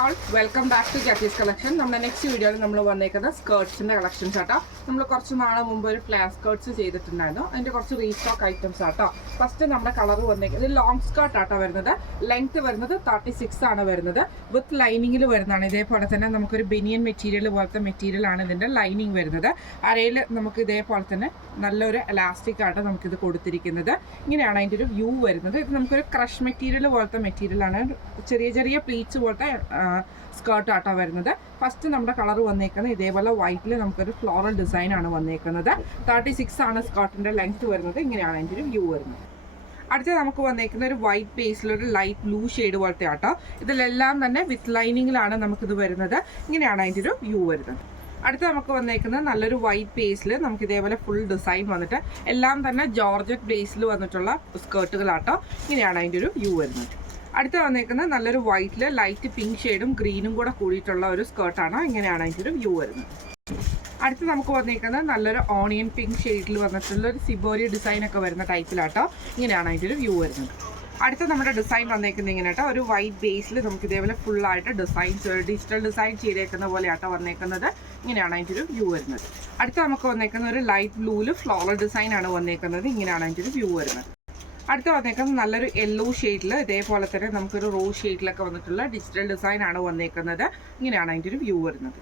All welcome back to Jackie's collection. നമ്മുടെ next വീഡിയോയിൽ നമ്മൾ വന്നേക്കുന്നത് സ്കേർട്സിൻ്റെ കളക്ഷൻസ് ആട്ടോ. നമ്മൾ കുറച്ച് നാളെ മുമ്പ് ഒരു ഫ്ലാറ്റ് സ്കേർട്സ് ചെയ്തിട്ടുണ്ടായിരുന്നു. അതിൻ്റെ കുറച്ച് റീസ്റ്റോക്ക് ഐറ്റംസ് ആട്ടോ. ഫസ്റ്റ് നമ്മുടെ കളർ വന്നേക്കുന്നത് ലോങ് സ്കേർട്ട് ആട്ടോ വരുന്നത്. ലെങ്ത് വരുന്നത് 36 ആണ് വരുന്നത്. വിത്ത് ലൈനിങ്ങിൽ വരുന്നതാണ്. ഇതേപോലെ തന്നെ നമുക്കൊരു ബനിയൻ മെറ്റീരിയൽ പോലത്തെ മെറ്റീരിയലാണ് ഇതിൻ്റെ ലൈനിങ് വരുന്നത്. അരയിൽ നമുക്ക് ഇതേപോലെ തന്നെ നല്ലൊരു എലാസ്റ്റിക് ആയിട്ട് നമുക്കിത് കൊടുത്തിരിക്കുന്നത്. ഇങ്ങനെയാണ് അതിൻ്റെ ഒരു വ്യൂ വരുന്നത്. ഇത് നമുക്കൊരു ക്രഷ് മെറ്റീരിയൽ പോലത്തെ മെറ്റീരിയലാണ്. ചെറിയ ചെറിയ പ്ലീറ്റ്സ് പോലത്തെ സ്കേർട്ട് ആട്ടോ വരുന്നത്. ഫസ്റ്റ് നമ്മുടെ കളർ വന്നേക്കുന്നത് ഇതേപോലെ വൈറ്റിൽ നമുക്കൊരു ഫ്ലോറൽ ഡിസൈൻ ആണ് വന്നേക്കുന്നത്. 36 ആണ് സ്കേർട്ടിൻ്റെ ലെങ്ത് വരുന്നത്. ഇങ്ങനെയാണ് അതിൻ്റെ ഒരു വ്യൂ വരുന്നത്. അടുത്ത നമുക്ക് വന്നേക്കുന്ന ഒരു വൈറ്റ് ബേസിലൊരു ലൈറ്റ് ബ്ലൂ ഷെയ്ഡ് പോലത്തെ ആട്ടോ. ഇതിലെല്ലാം തന്നെ വിത്ത് ലൈനിങ്ങിലാണ് നമുക്കിത് വരുന്നത്. ഇങ്ങനെയാണ് അതിൻ്റെ ഒരു വ്യൂ വരുന്നത്. അടുത്ത നമുക്ക് വന്നേക്കുന്നത് നല്ലൊരു വൈറ്റ് ബേസിൽ നമുക്ക് ഇതേപോലെ ഫുൾ ഡിസൈൻ വന്നിട്ട് എല്ലാം തന്നെ ജോർജറ്റ് ബേസിൽ വന്നിട്ടുള്ള സ്കേർട്ടുകളാട്ടോ. ഇങ്ങനെയാണ് അതിൻ്റെ ഒരു വ്യൂ വരുന്നത്. അടുത്ത വന്നേക്കുന്നത് നല്ലൊരു വൈറ്റിൽ ലൈറ്റ് പിങ്ക് ഷെയ്ഡും ഗ്രീനും കൂടെ കൂടിയിട്ടുള്ള ഒരു സ്കേർട്ടാണ്. ഇങ്ങനെയാണ് അതിൻ്റെ ഒരു വ്യൂ വരുന്നത്. അടുത്ത് നമുക്ക് വന്നേക്കുന്നത് നല്ലൊരു ഓണിയൻ പിങ്ക് ഷെയ്ഡിൽ വന്നിട്ടുള്ള ഒരു സിബോരി ഡിസൈൻ ഒക്കെ വരുന്ന ടൈപ്പിലാട്ടോ. ഇങ്ങനെയാണ് അതിൻ്റെ ഒരു വ്യൂ വരുന്നത്. അടുത്ത നമ്മുടെ ഡിസൈൻ വന്നേക്കുന്നത് ഇങ്ങനെ കേട്ടോ. ഒരു വൈറ്റ് ബേസിൽ നമുക്ക് ഇതേപോലെ ഫുള്ളായിട്ട് ഡിസൈൻസ് ഡിജിറ്റൽ ഡിസൈൻ ചെയ്തേക്കുന്ന പോലെ ആട്ടോ വന്നേക്കുന്നത്. ഇങ്ങനെയാണ് അതിൻ്റെ ഒരു വ്യൂ വരുന്നത്. അടുത്ത നമുക്ക് വന്നേക്കുന്ന ഒരു ലൈറ്റ് ബ്ലൂവിൽ ഫ്ലോറൽ ഡിസൈൻ ആണ് വന്നേക്കുന്നത്. ഇങ്ങനെയാണ് അതിൻ്റെ ഒരു വ്യൂ വരുന്നത്. അടുത്ത വന്നേക്കുന്നത് നല്ലൊരു യെല്ലോ ഷെയ്ഡിൽ ഇതേപോലെ തന്നെ നമുക്കൊരു റോസ് ഷെയ്ഡിലൊക്കെ വന്നിട്ടുള്ള ഡിജിറ്റൽ ഡിസൈൻ ആണ് വന്നേക്കുന്നത്. ഇങ്ങനെയാണ് അതിൻ്റെ ഒരു വ്യൂ വരുന്നത്.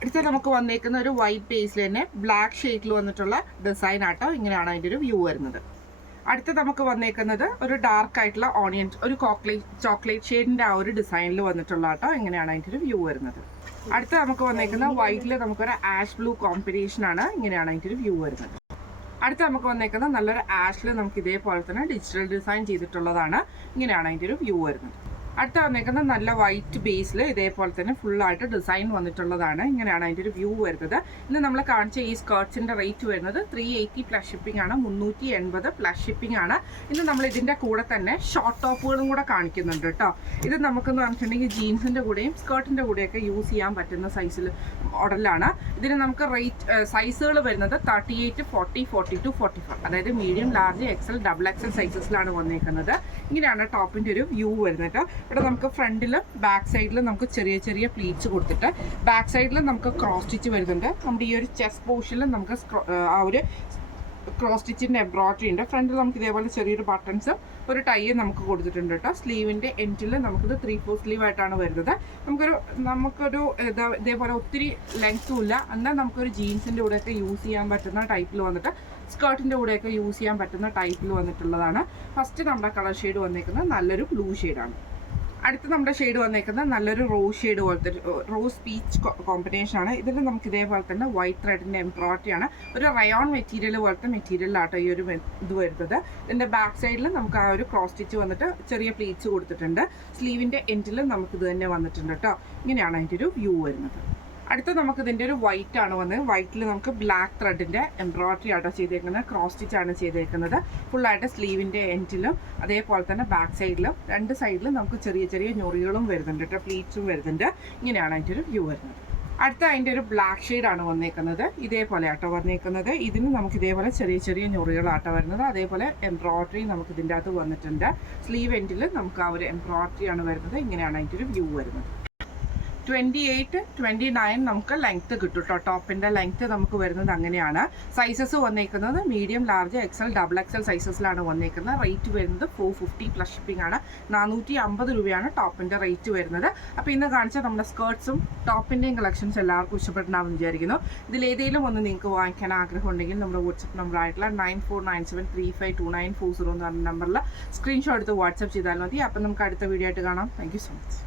അടുത്ത നമുക്ക് വന്നേക്കുന്ന ഒരു വൈറ്റ് ബേസിൽ തന്നെ ബ്ലാക്ക് ഷെയ്ഡിൽ വന്നിട്ടുള്ള ഡിസൈൻ ആട്ടോ. ഇങ്ങനെയാണ് അതിൻ്റെ ഒരു വ്യൂ വരുന്നത്. അടുത്ത നമുക്ക് വന്നേക്കുന്നത് ഒരു ഡാർക്ക് ആയിട്ടുള്ള ഓണിയൻ ഒരു ചോക്ലേറ്റ് ഷെയ്ഡിൻ്റെ ആ ഒരു ഡിസൈനിൽ വന്നിട്ടുള്ള ആട്ടോ. ഇങ്ങനെയാണ് അതിൻ്റെ ഒരു വ്യൂ വരുന്നത്. അടുത്ത നമുക്ക് വന്നേക്കുന്ന വൈറ്റിൽ നമുക്കൊരു ആഷ് ബ്ലൂ കോമ്പിനേഷൻ ആണ്. ഇങ്ങനെയാണ് അതിൻ്റെ ഒരു വ്യൂ വരുന്നത്. അടുത്ത നമുക്ക് വന്നേക്കുന്ന നല്ലൊരു ആഷിൽ നമുക്ക് ഇതേപോലെ തന്നെ ഡിജിറ്റൽ ഡിസൈൻ ചെയ്തിട്ടുള്ളതാണ്. ഇങ്ങനെയാണ് അതിൻ്റെ ഒരു വ്യൂ വരുന്നത്. അടുത്ത വന്നേക്കുന്നത് നല്ല വൈറ്റ് ബേസിൽ ഇതേപോലെ തന്നെ ഫുള്ളായിട്ട് ഡിസൈൻ വന്നിട്ടുള്ളതാണ്. ഇങ്ങനെയാണ് അതിൻ്റെ ഒരു വ്യൂ വരുന്നത്. ഇന്ന് നമ്മൾ കാണിച്ച ഈ സ്കേർട്സിൻ്റെ റേറ്റ് വരുന്നത് 380 പ്ലസ് ഷിപ്പിംഗ് ആണ്. 380 പ്ലസ് ഷിപ്പിംഗ് ആണ്. ഇന്ന് നമ്മൾ ഇതിൻ്റെ കൂടെ തന്നെ ഷോർട്ട് ടോപ്പുകളും കൂടെ കാണിക്കുന്നുണ്ട് കേട്ടോ. ഇത് നമുക്കെന്ന് പറഞ്ഞിട്ടുണ്ടെങ്കിൽ ജീൻസിൻ്റെ കൂടെയും സ്കേർട്ടിൻ്റെ കൂടെയൊക്കെ യൂസ് ചെയ്യാൻ പറ്റുന്ന സൈസിൽ മോഡലാണ്. ഇതിന് നമുക്ക് റേറ്റ് സൈസുകൾ വരുന്നത് 38, 40, 42, 44 അതായത് medium, large, XL, double XL സൈസസിലാണ് വന്നേക്കുന്നത്. ഇങ്ങനെയാണ് ടോപ്പിൻ്റെ ഒരു വ്യൂ വരുന്നത് കേട്ടോ. ഇവിടെ നമുക്ക് ഫ്രണ്ടിലും ബാക്ക് സൈഡിലും നമുക്ക് ചെറിയ ചെറിയ പ്ലീറ്റ്സ് കൊടുത്തിട്ട് ബാക്ക് സൈഡിൽ നമുക്ക് ക്രോസ് സ്റ്റിച്ച് വരുന്നുണ്ട്. നമ്മുടെ ഈ ഒരു ചെസ്റ്റ് പോർഷനിൽ നമുക്ക് ആ ഒരു ക്രോസ് സ്റ്റിച്ചിൻ്റെ എംബ്രോയിഡറി ഉണ്ട്. ഫ്രണ്ടിൽ നമുക്ക് ഇതേപോലെ ചെറിയൊരു ബട്ടൺസും ഒരു ടൈയും നമുക്ക് കൊടുത്തിട്ടുണ്ട് കേട്ടോ. സ്ലീവിൻ്റെ എൻഡിൽ നമുക്കിത് 3/4 സ്ലീവ് ആയിട്ടാണ് വരുന്നത്. നമുക്കൊരു ഇതേപോലെ ഒത്തിരി ലെങ്ത്തും ഇല്ല. എന്നാൽ നമുക്കൊരു ജീൻസിൻ്റെ കൂടെയൊക്കെ യൂസ് ചെയ്യാൻ പറ്റുന്ന ടൈപ്പിൽ വന്നിട്ട് സ്കേർട്ടിൻ്റെ കൂടെയൊക്കെ യൂസ് ചെയ്യാൻ പറ്റുന്ന ടൈപ്പിൽ വന്നിട്ടുള്ളതാണ്. ഫസ്റ്റ് നമ്മുടെ കളർ ഷെയ്ഡ് വന്നേക്കുന്നത് നല്ലൊരു ബ്ലൂ ഷെയ്ഡാണ്. അടുത്ത് നമ്മുടെ ഷെയ്ഡ് വന്നേക്കുന്നത് നല്ലൊരു റോസ് ഷെയ്ഡ് പോലത്തെ റോസ് പീച്ച് കോമ്പിനേഷൻ ആണ്. ഇതിൽ നമുക്ക് ഇതേപോലെ തന്നെ വൈറ്റ് ത്രെഡിൻ്റെ എംബ്രോയിഡറി ആണ്. ഒരു റയോൺ മെറ്റീരിയൽ പോലത്തെ മെറ്റീരിയലാട്ടോ ഈ ഒരു ഇത് വരുന്നത്. ഇതിൻ്റെ ബാക്ക് സൈഡിൽ നമുക്ക് ആ ഒരു ക്രോസ് സ്റ്റിച്ച് വന്നിട്ട് ചെറിയ പ്ലീറ്റ്സ് കൊടുത്തിട്ടുണ്ട്. സ്ലീവിൻ്റെ എൻഡിലും നമുക്കിത് തന്നെ വന്നിട്ടുണ്ട് കേട്ടോ. ഇങ്ങനെയാണ് അതിൻ്റെ ഒരു വ്യൂ വരുന്നത്. അടുത്ത നമുക്ക് ഇതിൻ്റെ ഒരു വൈറ്റ് ആണ് വന്നത്. വൈറ്റിൽ നമുക്ക് ബ്ലാക്ക് ത്രെഡിൻ്റെ എംബ്രോയിഡറി ആട്ടോ ചെയ്തേക്കുന്നത്. ക്രോസ് സ്റ്റിച്ച് ആണ് ചെയ്തേക്കുന്നത്. ഫുള്ളായിട്ട് സ്ലീവിൻ്റെ എൻഡിലും അതേപോലെ തന്നെ ബാക്ക് സൈഡിലും രണ്ട് സൈഡിലും നമുക്ക് ചെറിയ ചെറിയ ഞൊറികളും വരുന്നുണ്ട് കേട്ടോ. പ്ലീറ്റ്സും വരുന്നുണ്ട്. ഇങ്ങനെയാണ് അതിൻ്റെ ഒരു വ്യൂ വരുന്നത്. അടുത്ത അതിൻ്റെ ഒരു ബ്ലാക്ക് ഷെയ്ഡാണ് വന്നേക്കുന്നത്. ഇതേപോലെ ആട്ടോ വന്നേക്കുന്നത്. ഇതിന് നമുക്ക് ഇതേപോലെ ചെറിയ ചെറിയ ഞൊറികളാട്ടോ വരുന്നത്. അതേപോലെ എംബ്രോയിഡറി നമുക്ക് ഇതിൻ്റെ അകത്ത് വന്നിട്ടുണ്ട്. സ്ലീവ് എൻഡിൽ നമുക്ക് ആ ഒരു എംബ്രോയിഡറി ആണ് വരുന്നത്. ഇങ്ങനെയാണ് അതിൻ്റെ ഒരു വ്യൂ വരുന്നത്. 28, 29 നമുക്ക് ലെങ്ത്ത് കിട്ടും കേട്ടോ. ടോപ്പിൻ്റെ ലെങ്ത്ത് നമുക്ക് വരുന്നത് അങ്ങനെയാണ്. സൈസസ് വന്നേക്കുന്നത് medium, large, XL, double XL സൈസസിലാണ് വന്നേക്കുന്നത്. റേറ്റ് വരുന്നത് 450 പ്ലസ് ഷിപ്പിംഗ് ആണ്. 450 രൂപയാണ് ടോപ്പിൻ്റെ റേറ്റ് വരുന്നത്. അപ്പോൾ ഇന്ന് കാണിച്ച നമ്മുടെ സ്കേർട്സും ടോപ്പിൻ്റെയും കളക്ഷൻസ് എല്ലാവർക്കും ഇഷ്ടപ്പെട്ടുണ്ടാവും വിചാരിക്കുന്നു. ഇതിലേതെങ്കിലും ഒന്ന് നിങ്ങൾക്ക് വാങ്ങിക്കാൻ ആഗ്രഹം ഉണ്ടെങ്കിൽ നമ്മുടെ വാട്സപ്പ് നമ്പറായിട്ടുള്ള 9497352940 എന്ന് പറഞ്ഞ നമ്പറിൽ സ്ക്രീൻഷോട്ട് എടുത്ത് വാട്സപ്പ് ചെയ്താൽ മതി. അപ്പം നമുക്ക് അടുത്ത വീഡിയോ ആയിട്ട് കാണാം. Thank you so much.